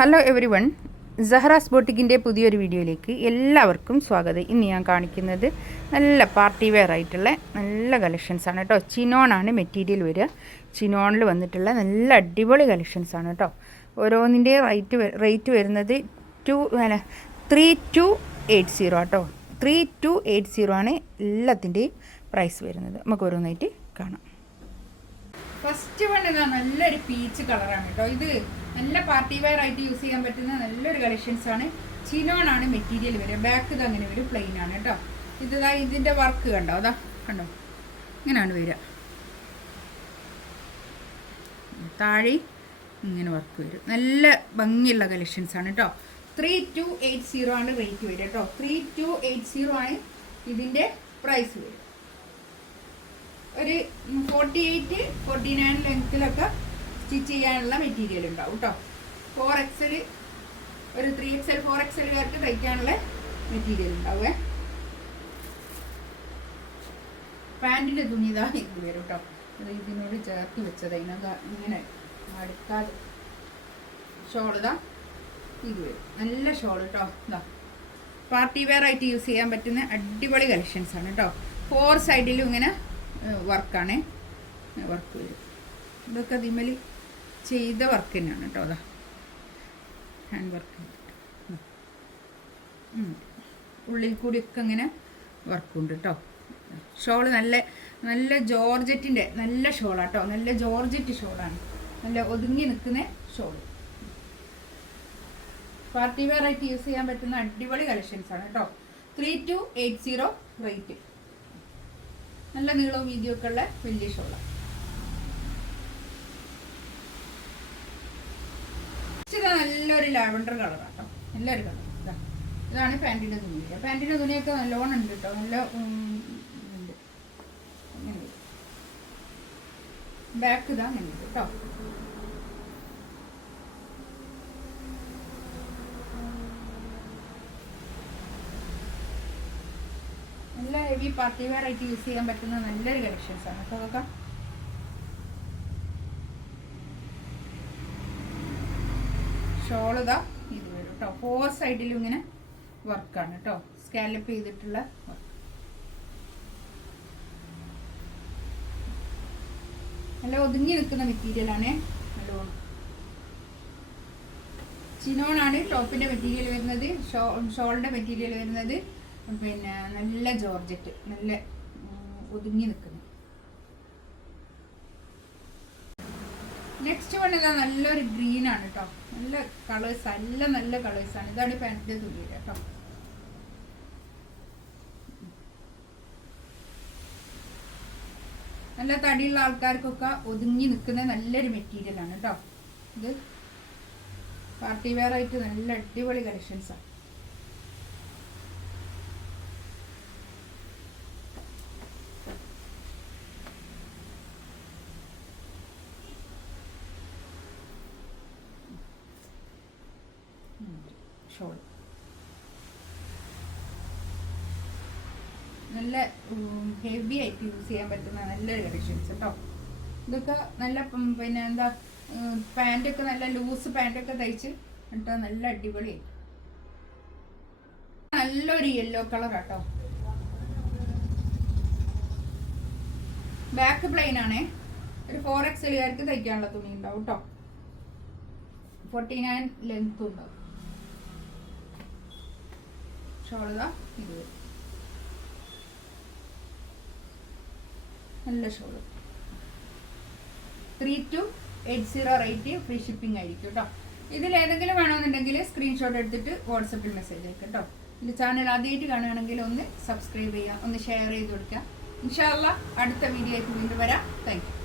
Hello every one, സഹറാസ് ബോട്ടിക്കിൻ്റെ പുതിയൊരു വീഡിയോയിലേക്ക് എല്ലാവർക്കും സ്വാഗതം. ഇന്ന് ഞാൻ കാണിക്കുന്നത് നല്ല പാർട്ടി വെയർ ആയിട്ടുള്ള നല്ല കളക്ഷൻസാണ് കേട്ടോ. ചിനോണാണ് മെറ്റീരിയൽ വരിക. ചിനോണിൽ വന്നിട്ടുള്ള നല്ല അടിപൊളി കളക്ഷൻസാണ് കേട്ടോ. ഓരോന്നിൻ്റെ റേറ്റ് വരുന്നത് 3280 കേട്ടോ. 3280 ആണ് എല്ലാത്തിൻ്റെയും പ്രൈസ് വരുന്നത്. നമുക്ക് ഓരോന്നായിട്ട് കാണാം. ഫസ്റ്റ് വൺ ഇതാ നല്ലൊരു പീച്ച് കളറാണ് കേട്ടോ. ഇത് നല്ല പാർട്ടി വെയർ ആയിട്ട് യൂസ് ചെയ്യാൻ പറ്റുന്ന നല്ലൊരു കളക്ഷൻസ് ആണ്. ചിനോണാണ് മെറ്റീരിയൽ വരിക. ബാക്ക് ഇത് അങ്ങനെ വരും, പ്ലെയിൻ ആണ് കേട്ടോ. ഇതാ ഇതിൻ്റെ വർക്ക് കണ്ടോ, അതാ കണ്ടോ, ഇങ്ങനെയാണ് വരിക. താഴെ ഇങ്ങനെ വർക്ക് വരും. നല്ല ഭംഗിയുള്ള കളക്ഷൻസ് ആണ് കേട്ടോ. 3280 ആണ് റേറ്റ് വരിക കേട്ടോ. 3280 ആണ് ഇതിൻ്റെ പ്രൈസ് വരിക. ഒരു 48-49 ലെങ്ത്തിലൊക്കെ സ്റ്റിച്ച് ചെയ്യാനുള്ള മെറ്റീരിയൽ ഉണ്ടാവും കേട്ടോ. 4XL, ഒരു 3XL 4XLകാർക്ക് തയ്ക്കാനുള്ള മെറ്റീരിയൽ ഉണ്ടാവേ. പാൻറ്റിൻ്റെ തുണി ഇതാ ഇത് വരും കേട്ടോ. അത് ഇതിനോട് ചേർത്ത് വെച്ചത് അതിനത് ഇങ്ങനെ അടുക്കാതെ ഷോൾ ഇതാ ഇത് വരും. നല്ല ഷോൾ കേട്ടോ. ഇതാ പാർട്ടി വെയർ ആയിട്ട് യൂസ് ചെയ്യാൻ പറ്റുന്ന അടിപൊളി കളക്ഷൻസ് ആണ് കേട്ടോ. 4 സൈഡിലും ഇങ്ങനെ വർക്കാണ്, വർക്ക് വരും. ഇതൊക്കെ അതിമേൽ ചെയ്ത വർക്ക് തന്നെയാണ് കേട്ടോ. അതാ ഹാൻഡ് വർക്ക്, ഉള്ളിൽ കൂടിയൊക്കെ ഇങ്ങനെ വർക്കുണ്ട് കേട്ടോ. ഷോള് നല്ല നല്ല ജോർജറ്റിൻ്റെ നല്ല ഷോളാണ് കേട്ടോ. നല്ല ജോർജറ്റ് ഷോളാണ്, നല്ല ഒതുങ്ങി നിൽക്കുന്ന ഷോള്. പാർട്ടി വെയർ ആയിട്ട് യൂസ് ചെയ്യാൻ പറ്റുന്ന അടിപൊളി കളക്ഷൻസ് ആണ് കേട്ടോ. 3280 റേറ്റ്. നല്ല നീളവും വീതിയൊക്കെ ഉള്ള വലിയ ഷോളാണ്. നല്ലൊരു ലാവൻഡർ കളറാണ് കേട്ടോ. നല്ലൊരു കളർ. ഇതാണ് പാൻറ്റിൻ്റെ തുണി. പാൻറ്റിൻ്റെ തുണിയൊക്കെ നല്ലോണം ഉണ്ട് കേട്ടോ. നല്ല ഉണ്ട്. അങ്ങനെ ബാക്ക് ഇതാ അങ്ങനെ കേട്ടോ. നല്ല ഹെവി പാർട്ടി വെയർ ആയിട്ട് യൂസ് ചെയ്യാൻ പറ്റുന്ന നല്ലൊരു കളക്ഷൻസ് ആണ് കേട്ടോ. അതൊക്കെ ഷോൾ ഇതാ ഇത് വരും കേട്ടോ. 4 സൈഡിലും ഇങ്ങനെ വർക്കാണ് കേട്ടോ. സ്കാലപ്പ് ചെയ്തിട്ടുള്ള വർക്ക്. നല്ല ഒതുങ്ങി നിൽക്കുന്ന മെറ്റീരിയലാണ്. നല്ലോണം ചിനോണാണ് ടോപ്പിൻ്റെ മെറ്റീരിയൽ വരുന്നത്. ഷോളിൻ്റെ മെറ്റീരിയൽ വരുന്നത് പിന്നെ നല്ല ജോർജറ്റ്, നല്ല ഒതുങ്ങി നിൽക്കുന്നത്. നെക്സ്റ്റ് വൺ ഇതാ നല്ലൊരു ഗ്രീൻ ആണ് കേട്ടോ. നല്ല കളേഴ്സ്, നല്ല കളേഴ്സാണ്. ഇതാണ് പാൻറ്റിൻ്റെ തുണി കേട്ടോ. നല്ല തടിയുള്ള ആൾക്കാർക്കൊക്കെ ഒതുങ്ങി നിൽക്കുന്ന നല്ലൊരു മെറ്റീരിയലാണ് കേട്ടോ. ഇത് പാർട്ടി വെയർ ആയിട്ട് നല്ല അടിപൊളി കളക്ഷൻസാണ്. ഷോൾ നല്ല ഹെവി ആയിട്ട് യൂസ് ചെയ്യാൻ പറ്റുന്ന നല്ലൊരു കളക്ഷൻസ് കേട്ടോ. ഇതൊക്കെ നല്ല പിന്നെ എന്താ പാൻറ്റൊക്കെ നല്ല ലൂസ് പാൻറ്റൊക്കെ തയ്ച്ച് കേട്ടോ. നല്ല അടിപൊളി നല്ലൊരു യെല്ലോ കളർ കേട്ടോ. ബാക്ക് പ്ലെയിൻ ആണേ. ഒരു 4XLകാർക്ക് തയ്ക്കാനുള്ള തുണി ഉണ്ടാവും കേട്ടോ. 49 ലെങ്ത് ഉണ്ടാവും. ഷോള് ഇത് നല്ല ഷോള്. 3280 റേറ്റ്. ഫ്രീ ഷിപ്പിംഗ് ആയിരിക്കും കേട്ടോ. ഇതിൽ ഏതെങ്കിലും വേണമെന്നുണ്ടെങ്കിൽ സ്ക്രീൻഷോട്ട് എടുത്തിട്ട് വാട്സപ്പിൽ മെസ്സേജ് അയക്കാം കേട്ടോ. ഇത് ചാനൽ ആദ്യമായിട്ട് കാണുകയാണെങ്കിൽ ഒന്ന് സബ്സ്ക്രൈബ് ചെയ്യുക, ഒന്ന് ഷെയർ ചെയ്ത് കൊടുക്കുക. ഇൻഷാ അല്ലാഹ് അടുത്ത വീഡിയോ ആയിട്ട് വീണ്ടും വരാം. Thank you.